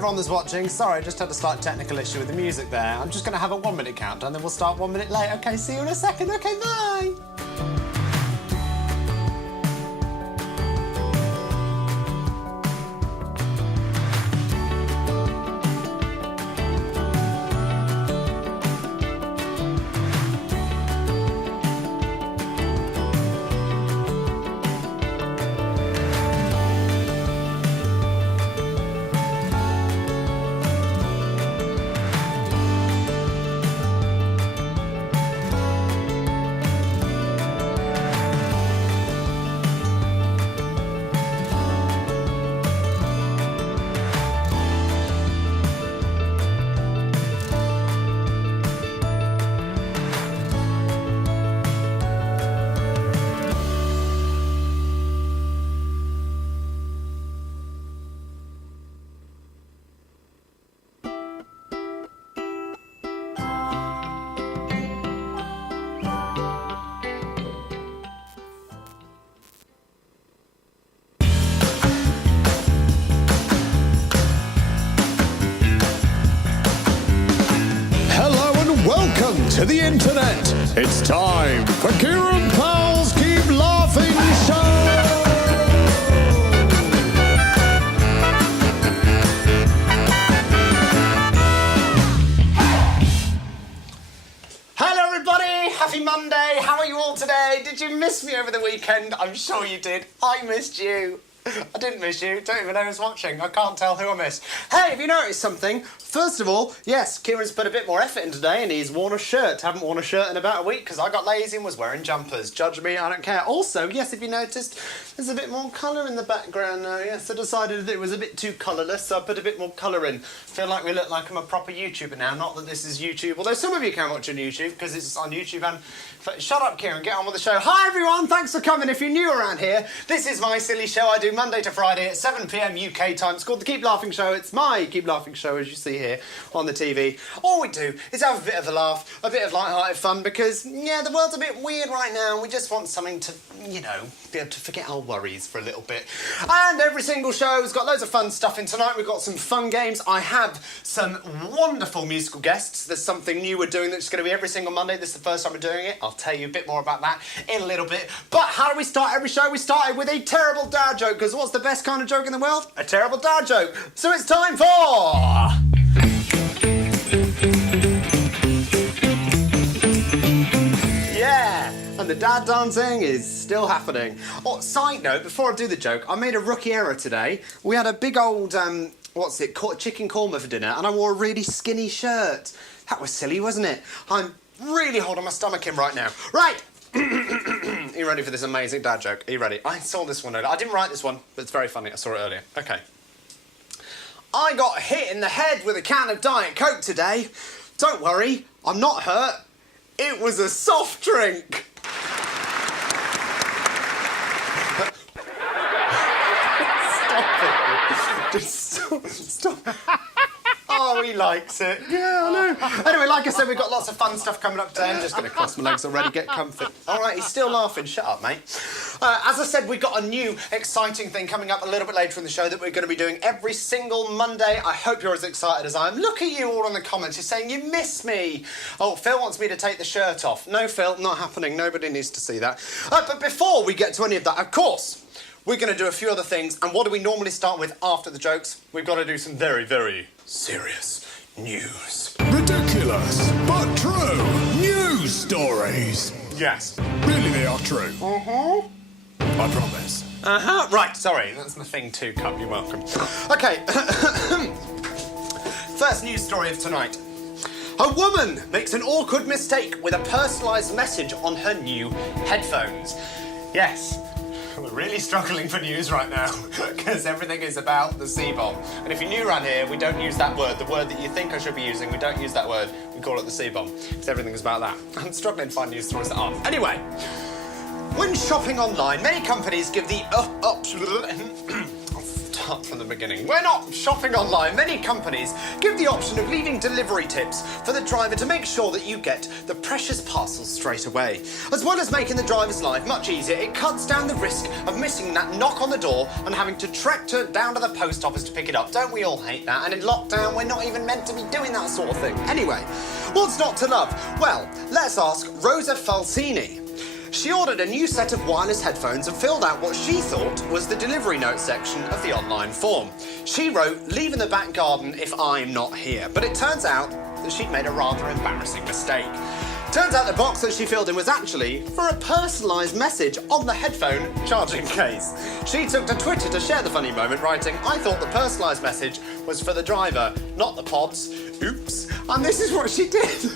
everyone that's watching. Sorry, I just had a slight technical issue with the music there. I'm just going to have a 1 minute countdown, then we'll start 1 minute late. Okay, see you in a second. Okay, bye. Welcome to the internet. It's time for Kieran Powell's Keep Laughing Show. Hello everybody, happy Monday. How are you all today? Did you miss me over the weekend? I'm sure you did. I missed you. I didn't miss you. Don't even know who's watching. I can't tell who I missed. Hey, have you noticed something? First of all, yes, Kieran's put a bit more effort in today and he's worn a shirt. Haven't worn a shirt in about a week because I got lazy and was wearing jumpers. Judge me, I don't care. Also, yes, if you noticed, there's a bit more colour in the background now. Yes, I decided that it was a bit too colourless, so I put a bit more colour in. Feel like we look like I'm a proper YouTuber now. Not that this is YouTube, although some of you can watch on YouTube because it's on YouTube and... Shut up, Kieran, get on with the show. Hi, everyone, thanks for coming. If you're new around here, this is my silly show I do Monday to Friday at 7 p.m. UK time. It's called The Keep Laughing Show. It's my Keep Laughing Show, as you see here on the TV. All we do is have a bit of a laugh, a bit of light-hearted fun, because, yeah, the world's a bit weird right now, and we just want something to, you know, be able to forget our worries for a little bit. And every single show's got loads of fun stuff in. Tonight we've got some fun games. I have some wonderful musical guests. There's something new we're doing that's going to be every single Monday. This is the first time we're doing it. I'll tell you a bit more about that in a little bit. But how do we start every show? We started with a terrible dad joke, because what's the best kind of joke in the world? A terrible dad joke. So it's time for... Yeah, and the dad dancing is still happening. Oh, side note, before I do the joke, I made a rookie error today. We had a big old, chicken korma for dinner, and I wore a really skinny shirt. That was silly, wasn't it? I'm really holding my stomach in right now. Right. Are you ready for this amazing dad joke? Are you ready? I saw this one earlier. I didn't write this one, but it's very funny. I saw it earlier. Okay. I got hit in the head with a can of Diet Coke today. Don't worry, I'm not hurt. It was a soft drink. Stop it. Just stop. Oh, he likes it. Yeah, I know. Anyway, like I said, we've got lots of fun stuff coming up today. I'm just going to cross my legs already, get comfy. All right, he's still laughing. Shut up, mate. As I said, we've got a new exciting thing coming up a little bit later in the show that we're going to be doing every single Monday. I hope you're as excited as I am. Look at you all in the comments. You're saying you miss me. Oh, Phil wants me to take the shirt off. No, Phil, not happening. Nobody needs to see that. But before we get to any of that, of course, we're going to do a few other things. And what do we normally start with after the jokes? We've got to do some very, very serious news. Ridiculous, but true. News stories. Yes. Really, they are true. Uh-huh. I promise. Uh-huh. Right, sorry. That's my thing too, Cup. You're welcome. Okay. First news story of tonight. A woman makes an awkward mistake with a personalised message on her new headphones. Yes. We're really struggling for news right now because everything is about the C-bomb. And if you're new around here, we don't use that word. The word that you think I should be using, we don't use that word. We call it the C-bomb because everything is about that. I'm struggling to find news stories that aren't. Anyway, when shopping online, many companies give the start from the beginning. We're not shopping online. Many companies give the option of leaving delivery tips for the driver to make sure that you get the precious parcels straight away. As well as making the driver's life much easier, it cuts down the risk of missing that knock on the door and having to trek down to the post office to pick it up. Don't we all hate that? And in lockdown, we're not even meant to be doing that sort of thing. Anyway, what's not to love? Well, let's ask Rosa Falsini. She ordered a new set of wireless headphones and filled out what she thought was the delivery note section of the online form. She wrote, "Leave in the back garden if I'm not here." But it turns out that she'd made a rather embarrassing mistake. Turns out the box that she filled in was actually for a personalised message on the headphone charging case. She took to Twitter to share the funny moment, writing, "I thought the personalised message was for the driver, not the pods. Oops." And this is what she did.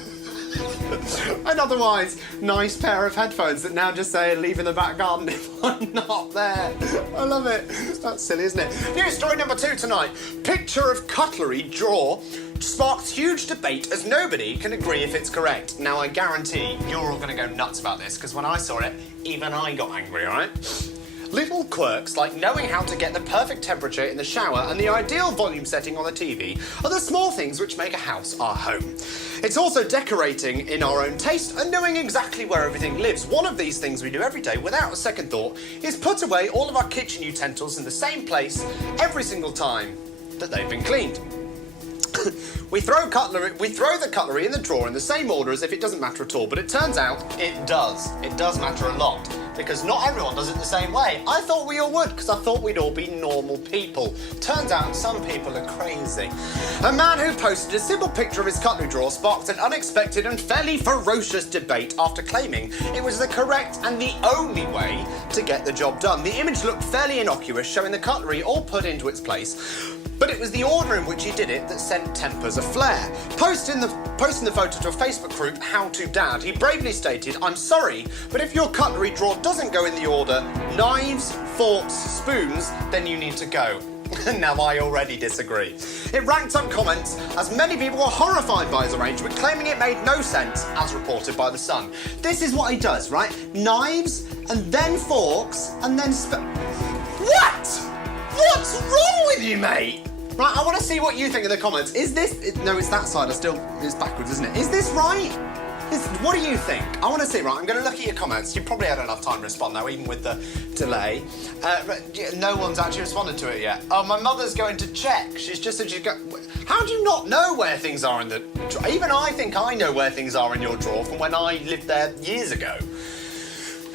An otherwise nice pair of headphones that now just say "leave in the back garden if I'm not there." I love it. That's silly, isn't it? News story number 2 tonight. Picture of cutlery drawer sparks huge debate as nobody can agree if it's correct. Now, I guarantee you're all going to go nuts about this because when I saw it, even I got angry, all right? Little quirks like knowing how to get the perfect temperature in the shower and the ideal volume setting on the TV are the small things which make a house our home. It's also decorating in our own taste and knowing exactly where everything lives. One of these things we do every day without a second thought is put away all of our kitchen utensils in the same place every single time that they've been cleaned. We throw the cutlery in the drawer in the same order as if it doesn't matter at all, but it turns out it does. It does matter a lot, because not everyone does it the same way. I thought we all would, because I thought we'd all be normal people. Turns out some people are crazy. A man who posted a simple picture of his cutlery drawer sparked an unexpected and fairly ferocious debate after claiming it was the correct and the only way to get the job done. The image looked fairly innocuous, showing the cutlery all put into its place. But it was the order in which he did it that sent tempers aflare. Posting the photo to a Facebook group, How to Dad, he bravely stated, "I'm sorry, but if your cutlery drawer doesn't go in the order knives, forks, spoons, then you need to go." Now, I already disagree. It ranked up comments as many people were horrified by his arrangement, claiming it made no sense, as reported by The Sun. This is what he does, right? Knives, and then forks, and then What? What's wrong with you, mate? Right, I want to see what you think in the comments. Is this... No, it's that side. It's backwards, isn't it? Is this right? What do you think? I want to see, right, I'm going to look at your comments. You probably had enough time to respond now, even with the delay. No one's actually responded to it yet. Oh, my mother's going to check. She's just said she's got... How do you not know where things are in the... Even I think I know where things are in your drawer from when I lived there years ago.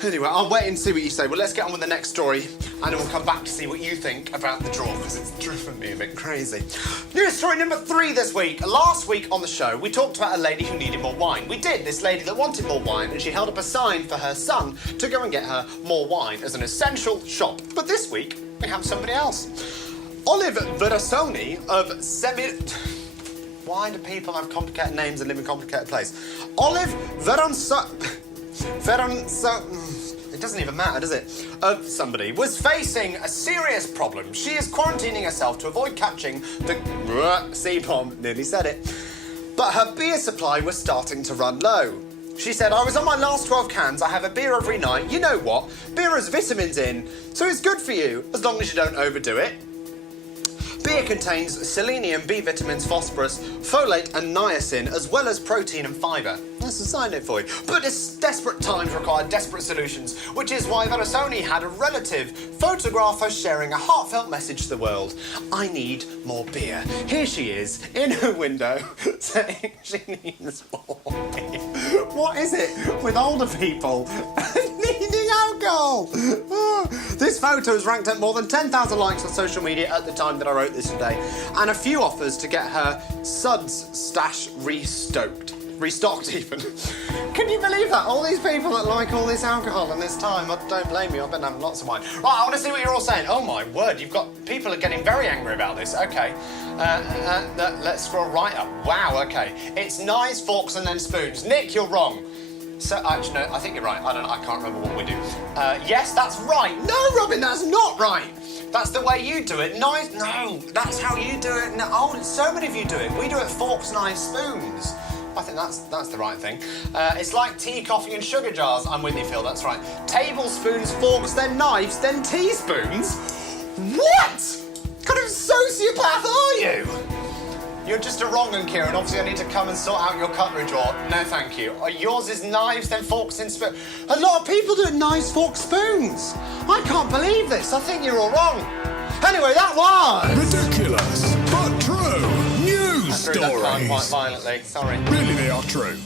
Anyway, I'll wait and see what you say. Well, let's get on with the next story, and then we'll come back to see what you think about the drawer, because it's driven me a bit crazy. News story number 3 this week. Last week on the show, we talked about a lady who needed more wine. We did. This lady that wanted more wine, and she held up a sign for her son to go and get her more wine as an essential shop. But this week, we have somebody else. Olive Verasoni of Why do people have complicated names and live in complicated places? Olive it doesn't even matter, does it? Somebody was facing a serious problem. She is quarantining herself to avoid catching the C-bomb, nearly said it. But her beer supply was starting to run low. She said, "I was on my last 12 cans. I have a beer every night. You know what? Beer has vitamins in, so it's good for you, as long as you don't overdo it. Beer contains selenium, B vitamins, phosphorus, folate and niacin, as well as protein and fibre." That's a sign note for you. But desperate times require desperate solutions, which is why Verasoni had a relative photograph her sharing a heartfelt message to the world. "I need more beer." Here she is, in her window, saying she needs more beer. What is it with older people needing alcohol? Oh. This photo has ranked up more than 10,000 likes on social media at the time that I wrote this today, and a few offers to get her suds stash restocked even. Can you believe that? All these people that like all this alcohol and this time, I don't blame you, I've been having lots of wine. Right, I want to see what you're all saying. Oh my word, people are getting very angry about this. Okay, let's scroll right up. Wow, okay. It's knives, forks and then spoons. Nick, you're wrong. So, actually, no, I think you're right. I can't remember what we do. Yes, that's right. No, Robin, that's not right. That's the way you do it. Knives, no, that's how you do it. No, oh, so many of you do it. We do it forks, knives, spoons. I think that's the right thing. It's like tea, coffee and sugar jars. I'm with you, Phil, that's right. Tablespoons, forks, then knives, then teaspoons? What kind sociopath are you? You're just a wrong un, Kieran. Obviously, I need to come and sort out your cutlery drawer. No, thank you. Yours is knives, then forks and spoons. A lot of people do knives, forks, spoons. I can't believe this. I think you're all wrong. Anyway, that was... Ridiculous, but true. News I threw that card quite stories. violently. Sorry. Really, they are true.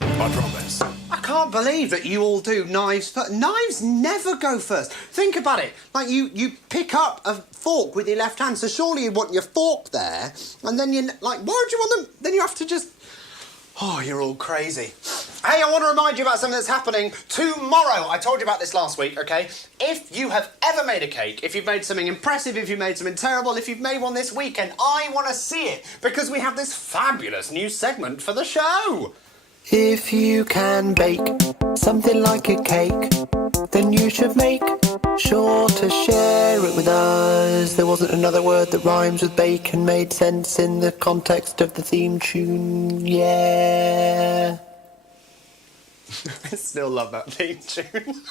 I promise. I can't believe that you all do knives first. Knives never go first. Think about it. Like, you pick up a fork with your left hand, so surely you want your fork there, and then you, like, why would you want them? Then you have to just... Oh, you're all crazy. Hey, I want to remind you about something that's happening tomorrow. I told you about this last week, OK? If you have ever made a cake, if you've made something impressive, if you've made something terrible, if you've made one this weekend, I want to see it, because we have this fabulous new segment for the show. If you can bake something like a cake, then you should make sure to share it with us. There wasn't another word that rhymes with bake and made sense in the context of the theme tune, yeah. I still love that theme tune.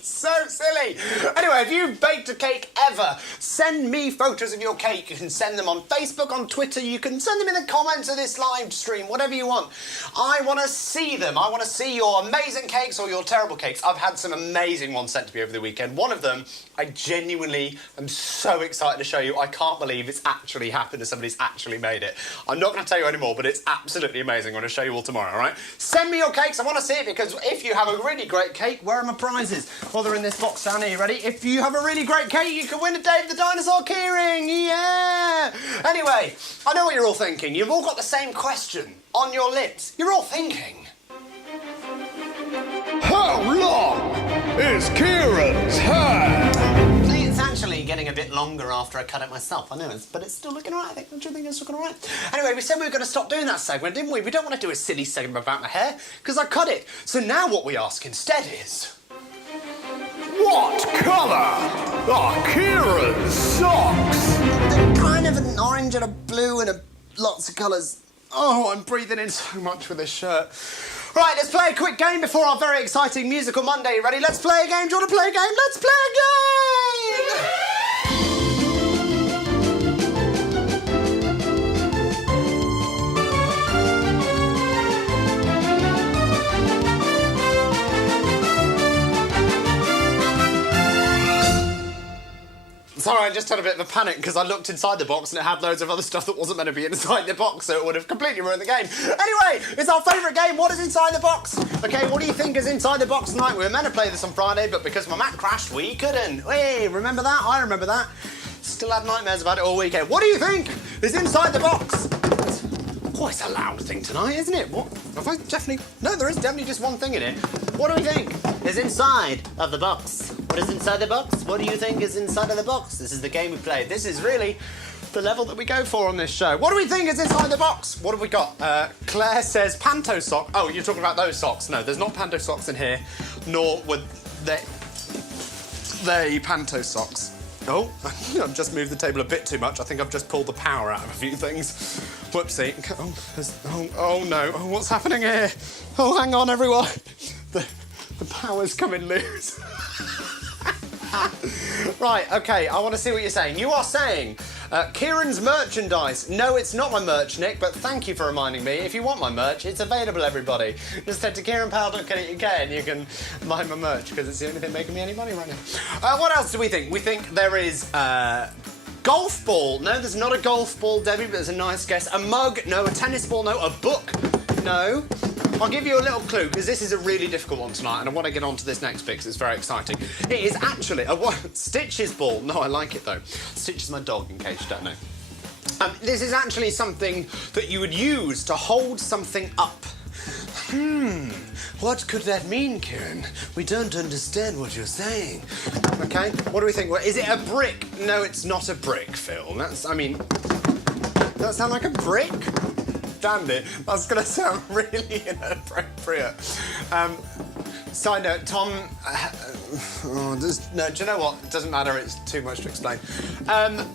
So silly. Anyway, if you've baked a cake ever, send me photos of your cake. You can send them on Facebook, on Twitter. You can send them in the comments of this live stream, whatever you want. I want to see them. I want to see your amazing cakes or your terrible cakes. I've had some amazing ones sent to me over the weekend. One of them, I genuinely am so excited to show you. I can't believe it's actually happened and somebody's actually made it. I'm not going to tell you anymore, but it's absolutely amazing. I'm going to show you all tomorrow, all right? Send me your cakes. I want to see it, because if you have a really great cake, where are my prizes? Well, they're in this box down here. Ready? If you have a really great cake, you can win a Dave the Dinosaur keyring. Yeah! Anyway, I know what you're all thinking. You've all got the same question on your lips. You're all thinking... How long is Kieran's hair? It's actually getting a bit longer after I cut it myself. I know, but it's still looking all right. Don't you think it's looking all right? Anyway, we said we were going to stop doing that segment, didn't we? We don't want to do a silly segment about my hair, because I cut it. So now what we ask instead is... What colour are Kieran's socks? They're kind of an orange and a blue and lots of colours. Oh, I'm breathing in so much with this shirt. Right, let's play a quick game before our very exciting Musical Monday. Ready? Let's play a game. Do you want to play a game? Let's play a game! Sorry, I just had a bit of a panic because I looked inside the box and it had loads of other stuff that wasn't meant to be inside the box, so it would have completely ruined the game. Anyway, it's our favourite game. What is inside the box? Okay, what do you think is inside the box tonight? We were meant to play this on Friday, but because my Mac crashed, we couldn't. Hey, remember that? I remember that. Still had nightmares about it all weekend. What do you think is inside the box? Oh, it's a loud thing tonight, isn't it? What? Have I definitely... No, there is definitely just one thing in it. What do we think is inside of the box? What is inside the box? What do you think is inside of the box? This is the game we played. This is really the level that we go for on this show. What do we think is inside the box? What have we got? Claire says Panto sock. Oh, you're talking about those socks. No, there's not Panto socks in here, nor would they Panto socks. Oh, I've just moved the table a bit too much. I think I've just pulled the power out of a few things. Whoopsie. Oh no. Oh, what's happening here? Oh, hang on, everyone. The power's coming loose. Right, OK, I want to see what you're saying. You are saying Kieran's merchandise. No, it's not my merch, Nick, but thank you for reminding me. If you want my merch, it's available, everybody. Just head to kieranpowell.co.uk and you can buy my merch, because it's the only thing making me any money right now. What else do we think? We think there is... golf ball. No, there's not a golf ball, Debbie, but there's a nice guess. A mug. No. A tennis ball. No. A book. No. I'll give you a little clue, because this is a really difficult one tonight, and I want to get on to this next bit because it's very exciting. It is actually a Stitch's ball. No, I like it, though. Stitch is my dog, in case you don't know. This is actually something that you would use to hold something up. What could that mean, Kieran? We don't understand what you're saying. OK, what do we think? Well, is it a brick? No, it's not a brick, Phil. Does that sound like a brick? Damn it, that's going to sound really inappropriate. Side note, Tom... no, do you know what? It doesn't matter, it's too much to explain.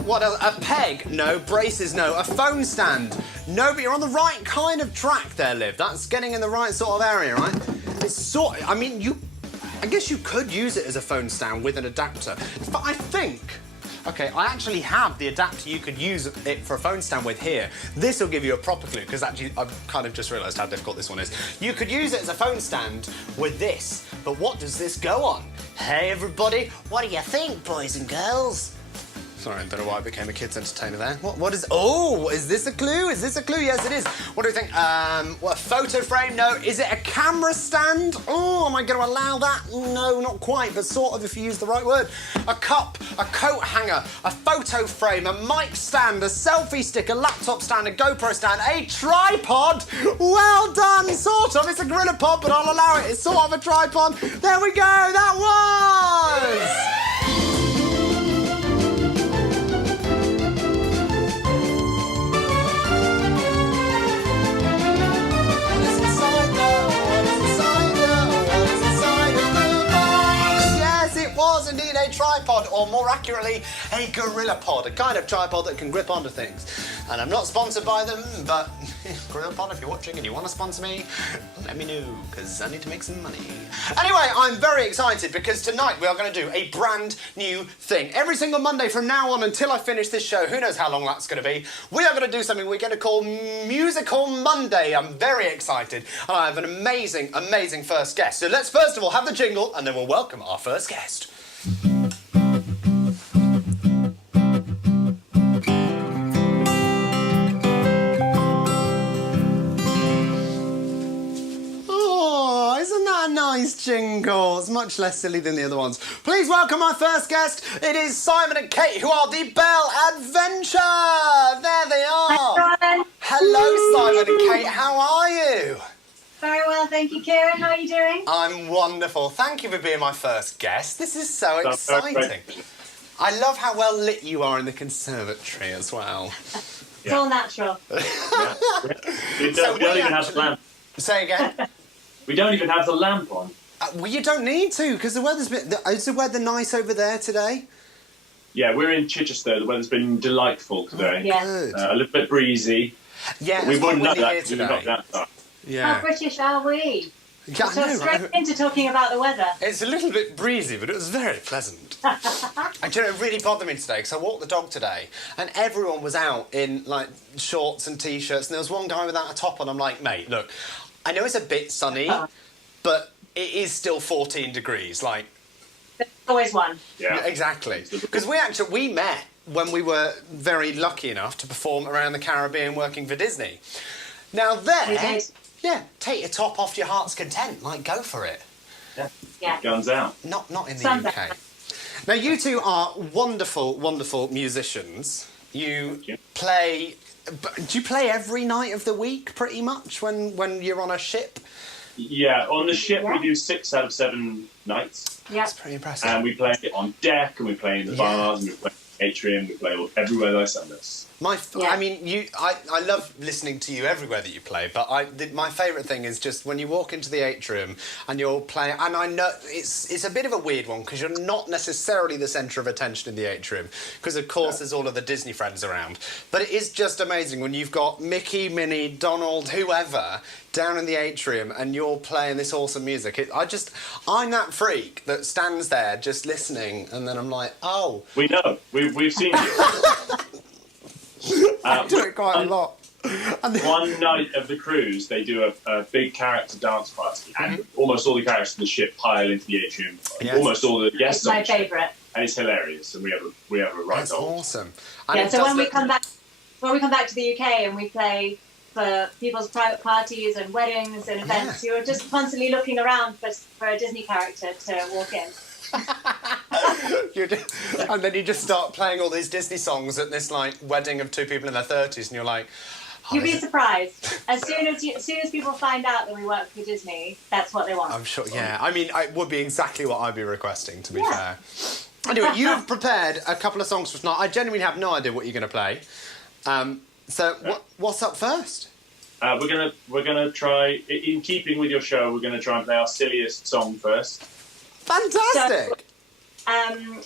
What else? A peg? No. Braces? No. A phone stand? No, but you're on the right kind of track there, Liv. That's getting in the right sort of area, right? It's sort... I mean, I guess you could use it as a phone stand with an adapter. But I think Okay, I actually have the adapter you could use it for a phone stand with here. This will give you a proper clue, because actually I've kind of just realised how difficult this one is. You could use it as a phone stand with this, but what does this go on? Hey everybody, what do you think, boys and girls? Sorry, I don't know why I became a kids' entertainer there. What is... Oh, is this a clue? Is this a clue? Yes, it is. What do you think? What, a photo frame? No. Is it a camera stand? Oh, am I going to allow that? No, not quite, but sort of if you use the right word. A cup, a coat hanger, a photo frame, a mic stand, a selfie stick, a laptop stand, a GoPro stand, a tripod. Well done, sort of. It's a gorilla pod, but I'll allow it. It's sort of a tripod. There we go. That was... was indeed a tripod, or more accurately, a gorilla pod, a kind of tripod that can grip onto things. And I'm not sponsored by them, but Gorilla Pod, if you're watching and you want to sponsor me, let me know, because I need to make some money. Anyway, I'm very excited because tonight we are going to do a brand new thing. Every single Monday from now on until I finish this show, who knows how long that's going to be, we are going to do something we're going to call Musical Monday. I'm very excited, and I have an amazing, amazing first guest. So let's first of all have the jingle, and then we'll welcome our first guest. Oh, isn't that a nice jingle? It's much less silly than the other ones. Please welcome our first guest. It is Simon and Kate, who are the Bell Adventure. There they are. Hi, hello, Simon and Kate. How are you? Very well, thank you, Kieran. How are you doing? I'm wonderful. Thank you for being my first guest. This is so exciting. I love how well lit you are in the conservatory as well. It's all natural. Yeah. We don't even have the lamp. Say again? We don't even have the lamp on. Well, you don't need to, because the weather's been... Is the weather nice over there today? Yeah, we're in Chichester. The weather's been delightful today. Yeah. Good. A little bit breezy. Yeah, We wouldn't know windy that here because we're not that far. Yeah. How British are we? Yeah, I So know, straight right? into talking about the weather. It's a little bit breezy, but it was very pleasant. And you know, it really bothered me today, because I walked the dog today, and everyone was out in, like, shorts and T-shirts, and there was one guy without a top on. I'm like, mate, look, I know it's a bit sunny, but it is still 14 degrees, like... There's always one. Yeah. Exactly. Because we met when we were very lucky enough to perform around the Caribbean working for Disney. Now there... We did. Yeah, take your top off to your heart's content. Like, go for it. Yeah. Guns out. Not in the Sunday. UK. Now, you two are wonderful, wonderful musicians. You play... Do you play every night of the week, pretty much, when you're on a ship? Yeah, on the ship Yeah. we do 6 out of 7 nights. Yeah. That's pretty impressive. And we play on deck, and we play in the bars, and we play in the atrium, we play everywhere they send us. Yeah. I mean, I love listening to you everywhere that you play, but my favourite thing is just when you walk into the atrium and you're playing, and I know it's a bit of a weird one because you're not necessarily the centre of attention in the atrium because, of course, there's all of the Disney friends around, but it is just amazing when you've got Mickey, Minnie, Donald, whoever, down in the atrium and you're playing this awesome music. I'm that freak that stands there just listening and then I'm like, oh. We know. We've seen you. I do it quite a lot. One night of the cruise, they do a big character dance party, and almost all the characters on the ship pile into the atrium. Yes. Almost all the guests It's on my the ship, favourite. and it's hilarious. And we have a right That's old. awesome. And Yeah, it so does when we look- come back to the UK and we play for people's private parties and weddings and events, you're just constantly looking around for a Disney character to walk in. And then you just start playing all these Disney songs at this like wedding of two people in their 30s, and you're like, oh, You'd be surprised. As soon as people find out that we work for Disney, that's what they want. I'm sure. Yeah, I mean, it would be exactly what I'd be requesting. To be Yeah. fair. Anyway, you have prepared a couple of songs for tonight. I genuinely have no idea what you're going to play. What's up first? We're gonna try, in keeping with your show, we're gonna try and play our silliest song first. Fantastic.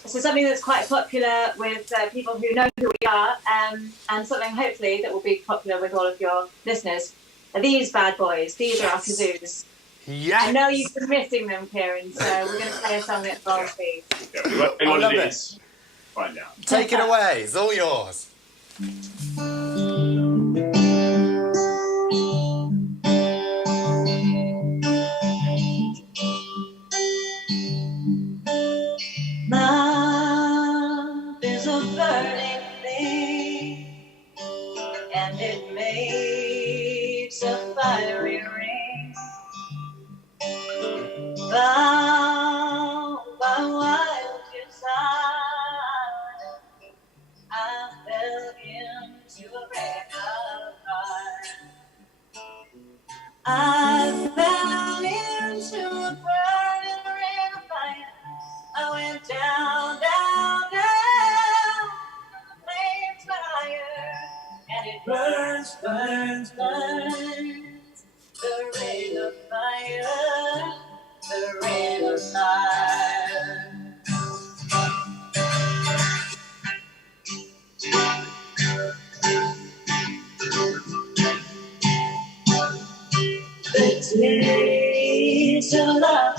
So something that's quite popular with people who know who we are, and something hopefully that will be popular with all of your listeners. Are these bad boys? These are our kazoos. Yes. I know you've been missing them, Kieran, so we're going to play a song that involves these. Yeah, we won't say what love it it. is. find out. Take it away. It's all yours. Love is a burning thing, and it makes a fiery ring. Bound by wild desire, I fell into a ring of fire. I fell into a burning ring of fire. I went down, down, down, the flames got higher, and it burns, burns, burns, the ring of fire, the ring of fire. The taste of love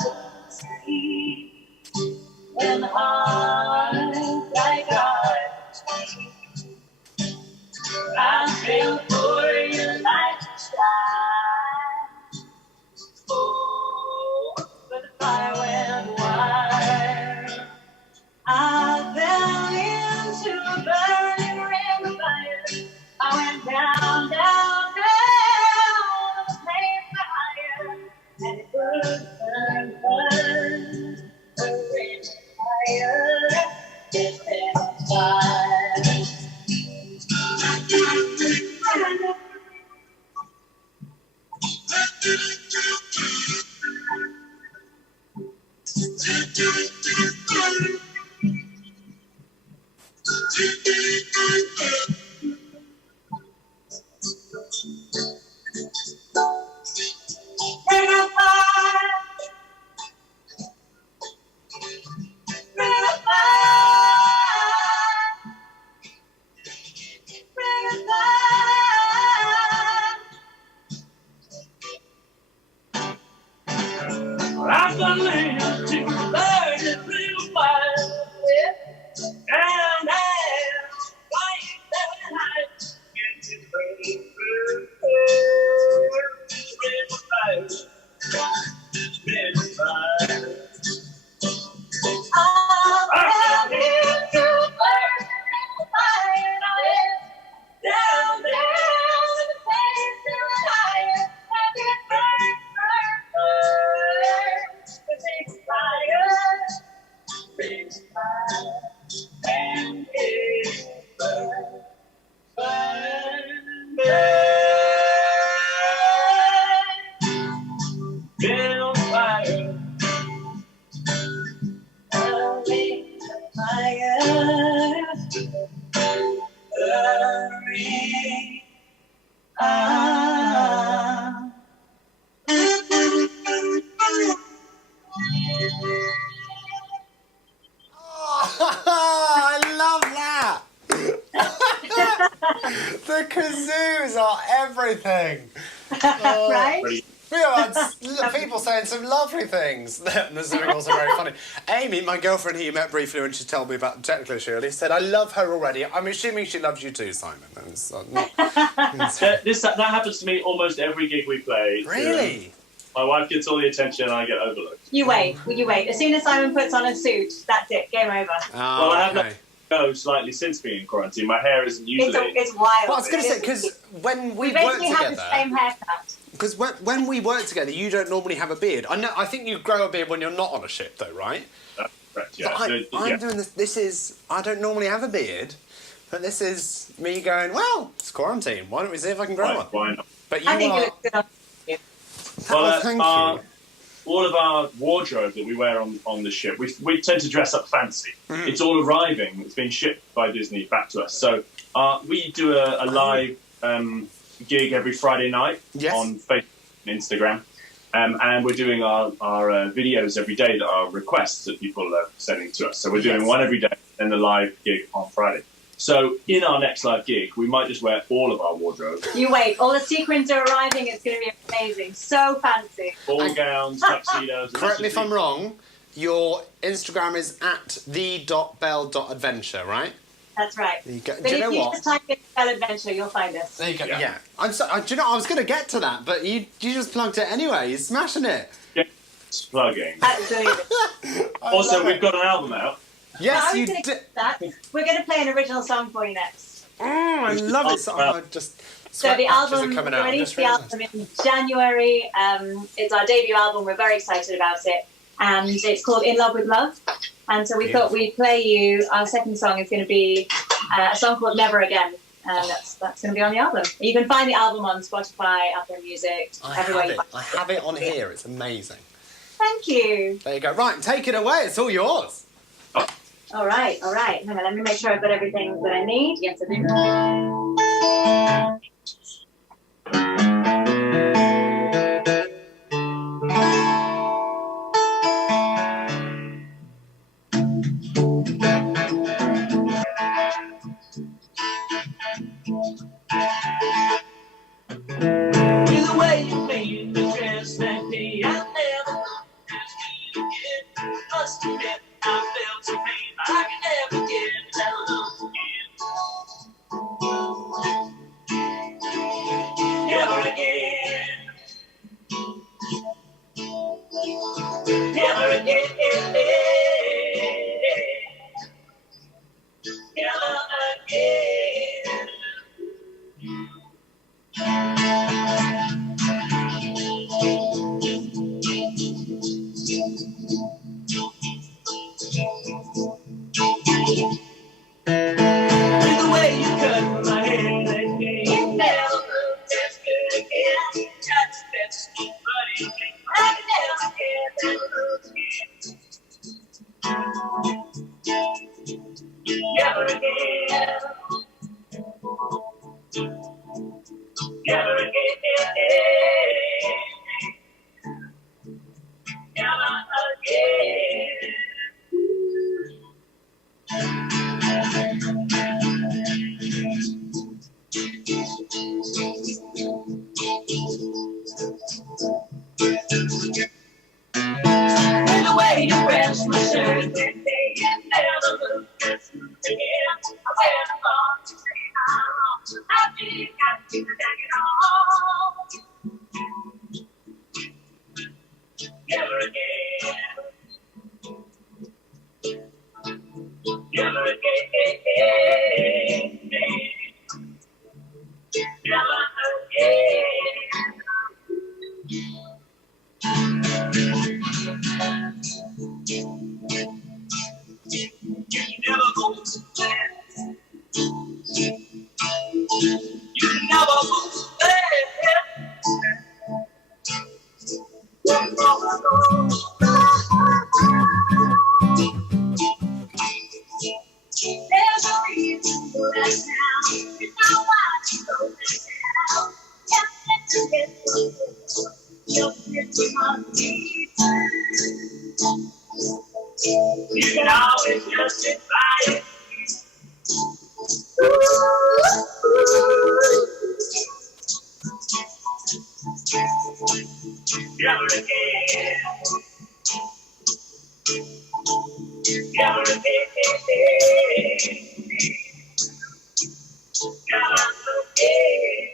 sweet, and heart like ours. I feel for you like a shine. Oh, but the fire went wild. I fell into a burning ring of fire. I went down, down, down, the flames were higher, and it burned, burned, burned. The ring of fire, it's been on fire. Ring of fire, ring of fire, ring of fire. I'm gonna live to burn the ring of fire. And why you never hide? Get to burn, burn, burn, ring of fire, ring of fire. I'm here to burn the ring of fire, and I went down, down, and the flames were higher, and it burned, burned, burned. The ring of fire, ring of fire, and it burned, burned, burned. Ring of fire. A ring of fire, a ring I love that. The kazoos are everything. Right? Pretty- We have had people saying some lovely things. This is also very funny. Amy, my girlfriend who you met briefly when she told me about the technical issue earlier, said, I love her already. I'm assuming she loves you too, Simon. It's not... that happens to me almost every gig we play. Really? My wife gets all the attention and I get overlooked. You wait. As soon as Simon puts on a suit, that's it. Game over. Oh, Well, I have okay. go slightly since being in quarantine. My hair isn't usually... It's wild. Well, I was going to say, because when we We work basically have the together... same haircut. Because when we work together, you don't normally have a beard. I think you grow a beard when you're not on a ship, though, right? That's correct, yeah. But I'm Yeah. doing this. This is. I don't normally have a beard, but this is me going. Well, it's quarantine. Why don't we see if I can grow one? Why not? But you I think are. you look good on you. Oh, thank you. All of our wardrobe that we wear on the ship, we tend to dress up fancy. It's all arriving. It's been shipped by Disney back to us. So we do a live gig every Friday night Yes. on Facebook and Instagram. And we're doing our videos every day that are requests that people are sending to us. So we're doing one every day and the live gig on Friday. So in our next live gig, we might just wear all of our wardrobe. You wait. All the sequins are arriving. It's going to be amazing. So fancy. Ball gowns, tuxedos. Correct me if I'm wrong. your Instagram is at the.bell.adventure, right? That's right. There you go. But Do you if know you what? just type in Bell Adventure, you'll find us. There you go. Yeah. Yeah. Do you know, I was going to get to that, but you just plugged it anyway. You're smashing it. Yeah, it's plugging. Absolutely. Also, we've got an album out. Yes, I you was going to did. get that. We're going to play an original song for you next. I love it. So, I just. So sweat the patches album, are we coming out. I released just the realised. album in January. It's our debut album. We're very excited about it. And it's called In Love With Love. And so we thought we'd play you, our second song is going to be a song called Never Again. And that's going to be on the album. You can find the album on Spotify, Apple Music, everywhere you find it. I have it on here. It's amazing. Thank you. There you go. Right, take it away. It's all yours. All right. Hang on, let me make sure I've got everything that I need. Yes, I do. The way you made me dress that day, I'll never look as good again. Must admit, I felt so pain, I can never get that love again. Never again. Never again. Never again. The way you cut my hair that day, it never looked as good again. Touch that sweet body, I can never get that look again. Never again. Never again. Never again. The way you press my shirt that day, it never looked as good again. I went along to say how I think I can take it all. Never again. Never again. Never again. You never go to bed. You never go to bed. There's a reason for that now. You know why you go down. Can't let you get so you'll get to my feet. You can always justify it. Never again. Never again. Never again.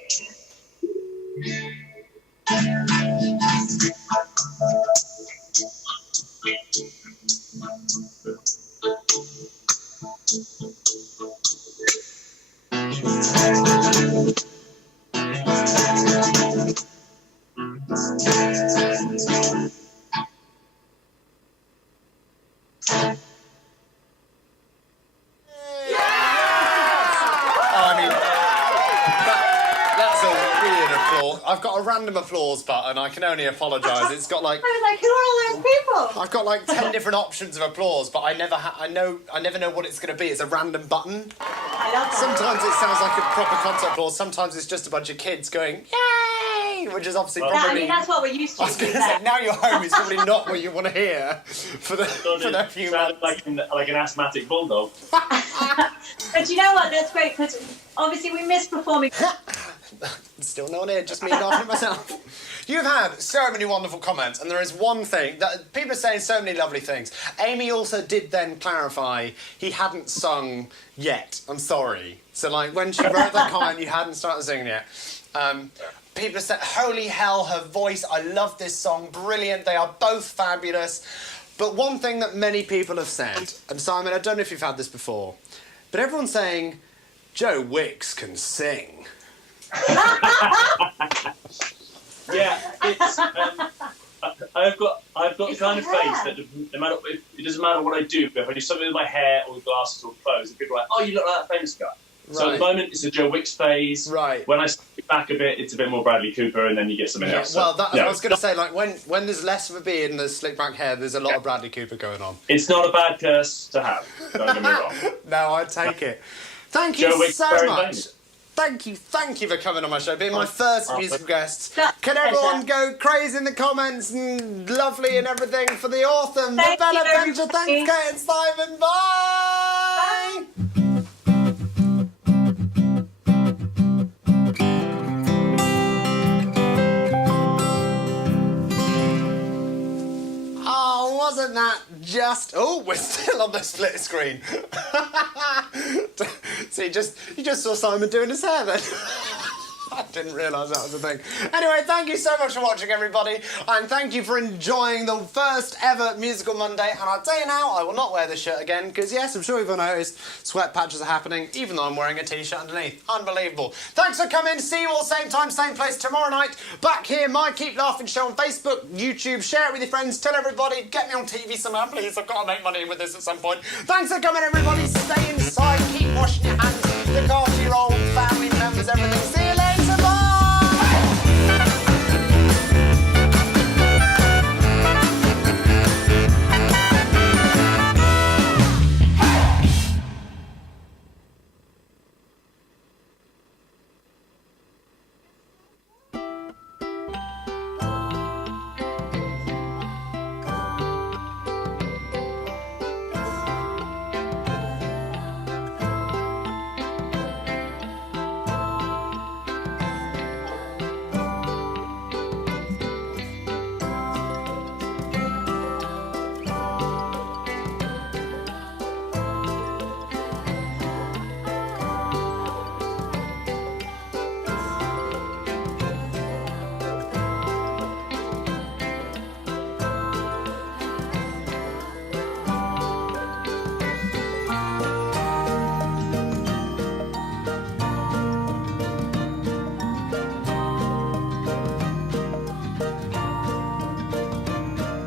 That's a weird applause. I've got a random applause button. I can only apologise. It's got like I was like, who are all those people? I've got like 10 different options of applause, but I never know what it's going to be. It's a random button. I love that. Sometimes it sounds like a proper concert applause. Sometimes it's just a bunch of kids going yay, which is obviously I probably. mean, that's what we're used to. I was going to say, now you're home is probably not what you want to hear for the few months. Like an asthmatic bulldog. But you know what? That's great because obviously we miss performing. Still no one here, just me laughing at myself. You've had so many wonderful comments, and there is one thing that people are saying so many lovely things. Amy also did then clarify he hadn't sung yet. I'm sorry. So, like, when she wrote that comment, you hadn't started singing yet. People said, holy hell, her voice, I love this song, brilliant, they are both fabulous. But one thing that many people have said, and Simon, I don't know if you've had this before, but everyone's saying, Joe Wicks can sing. Yeah, it's. I've got the kind of face that no matter it doesn't matter what I do, but if I do something with my hair or with glasses or clothes, and people are like, "Oh, you look like that famous guy." Right. So at the moment, it's a Joe Wicks phase. Right. When I step back a bit, it's a bit more Bradley Cooper, and then you get something else. Well, I was going to say, like, when there's less of a beard and there's slick back hair, there's a lot of Bradley Cooper going on. It's not a bad curse to have. Don't get me wrong. No, I take it. Thank you Joe Wicks, so very much. famous. Thank you for coming on my show, being my first musical guest. That's Can a everyone pleasure. go crazy in the comments and lovely and everything for the autumn, the Thank Bell you, Adventure. everybody. Thanks, Kate and Simon. Bye. Oh, wasn't that just... Oh, we're still on the split screen. So you just saw Simon doing his hair then. I didn't realise that was a thing. Anyway, thank you so much for watching, everybody, and thank you for enjoying the first ever Musical Monday. And I'll tell you now, I will not wear this shirt again, because yes, I'm sure you've all noticed sweat patches are happening, even though I'm wearing a t-shirt underneath. Unbelievable. Thanks for coming. See you all same time, same place tomorrow night. Back here, my Keep Laughing show on Facebook, YouTube. Share it with your friends. Tell everybody. Get me on TV somehow, please. I've got to make money with this at some point. Thanks for coming, everybody. Stay inside. Keep washing your hands. Look after your old family members, everything. See you later.